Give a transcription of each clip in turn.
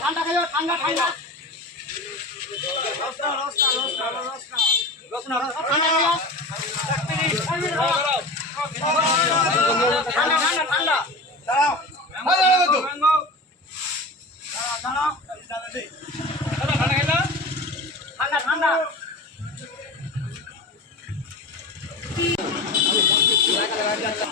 ঠান্ডা খাইও ঠান্ডা ঠান্ডা। ঠান্ডা ঠান্ডা ঠান্ডা ঠান্ডা ঠান্ডা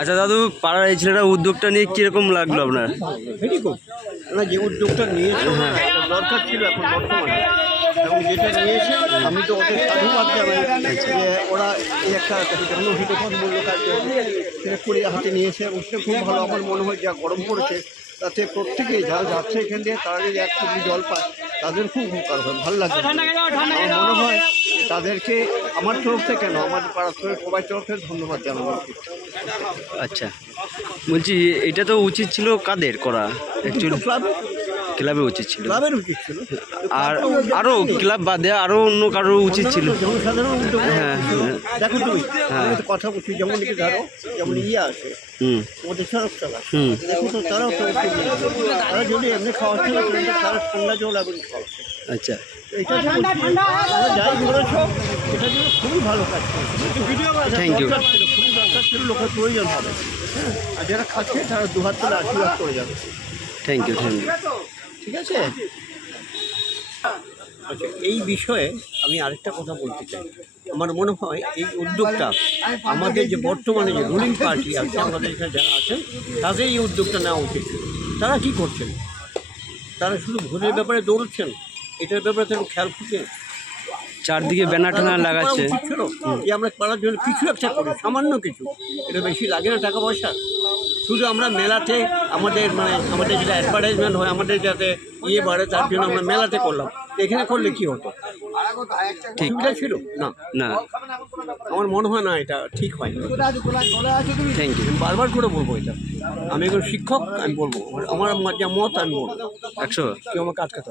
আচ্ছা দাদু পাড়ার এই ছেলেটা উদ্যোগটা নিয়ে কীরকম লাগল আপনার? যে উদ্যোগটা নিয়েছে এটা দরকার ছিল এখন বর্তমানে। এবং যেটা নিয়েছে আমি তো ওদের সাধুবাদ জানাই। যে ওরা এই একটা জনহিতকরমূলক কাজ সেটা করে হাতে নিয়েছে এবং সেটা খুব ভালো আমার মনে হয় যা গরম পড়েছে তাতে প্রত্যেকেই যারা যাচ্ছে এখান দিয়ে তারা যদি এক কপি জল পায়। তাদের খুব উপকার হয় ভালো লাগে। আমার মনে হয় তাদেরকে আমার তরফ থেকে কেন? আমার পাড়ার তরফে সবাই তরফে ধন্যবাদ জানাব। আচ্ছা। বলছি এটা তো উচিত ছিল কাদের করা? অ্যাকচুয়ালি ক্লাবে উচিত ছিল। ক্লাবের উচিত ছিল। আর আরও ক্লাব বাদে আরও অন্য কারোর উচিত ছিল। জনসাধারণ উদ্যোগ হ্যাঁ, হ্যাঁ। দেখো তুমি হ্যাঁ। আমি তো কথা বলছি যেমন কি ধরো যেমন ইয়ে আছে হুম। ওদের সড়ক দেখো তো তারাও তো তারা যদি এমনি খাওয়াচ্ছে না তারা ঠান্ডা জল এখন খাওয়াচ্ছে আচ্ছা। এটা যাই এটা জন্য খুবই ভালো কাজ করছে। Thank you. দরকার ছিল, খুবই দরকার ছিল লোকের প্রয়োজন হবে। হ্যাঁ? আর যারা খাচ্ছে তারা দুহাত তুলে আশীর্বাদ করে যাবে। থ্যাংক ইউ থ্যাংক ইউ ঠিক আছে? আচ্ছা এই বিষয়ে আমি আরেকটা কথা বলতে চাই। আমার মনে হয় এই উদ্যোগটা আমাদের যে বর্তমানে যে রুলিং পার্টি আছে আমাদের এখানে যারা আছেন তাদের এই উদ্যোগটা নেওয়া উচিত। তারা কি করছেন? তারা শুধু ভোটের ব্যাপারে দৌড়চ্ছেন? এটার ব্যাপারে তারা খেয়াল করছেন চারদিকে ব্যানার ট্যানার লাগাচ্ছে। আমরা পাড়ার জন্য কিছু একটা করি সামান্য কিছু। এটা বেশি লাগে না টাকা পয়সা? শুধু আমরা মেলাতে আমাদের মানে আমাদের যেটা অ্যাডভার্টাইজমেন্ট হয় আমাদের যাতে ইয়ে বাড়ে তার জন্য আমরা মেলাতে করলাম। এখানে করলে কি হতো? ঠিক। ছিল? না। না। আমার মনে হয় না এটা ঠিক হয়। থ্যাংক ইউ আমি বারবার করে বলব এটা। আমি একজন শিক্ষক আমি বলব। আমার যা মত আমি বলব। একশো। কেউ আমার কাজ করতে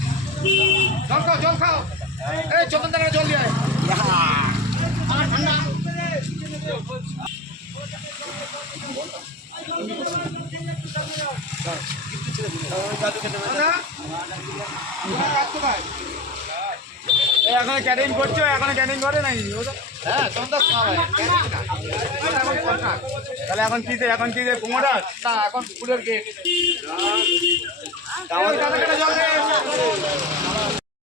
জল খাও জল খাও। এই চন্দন দাঁড়া জল দিয়ে ঠান্ডা এখন ক্যাটারিং করছ? এখন ক্যাটারিং করে নাকি হ্যাঁ তাহলে এখন কি এখন কি না এখন ফুলের গেট আমাদের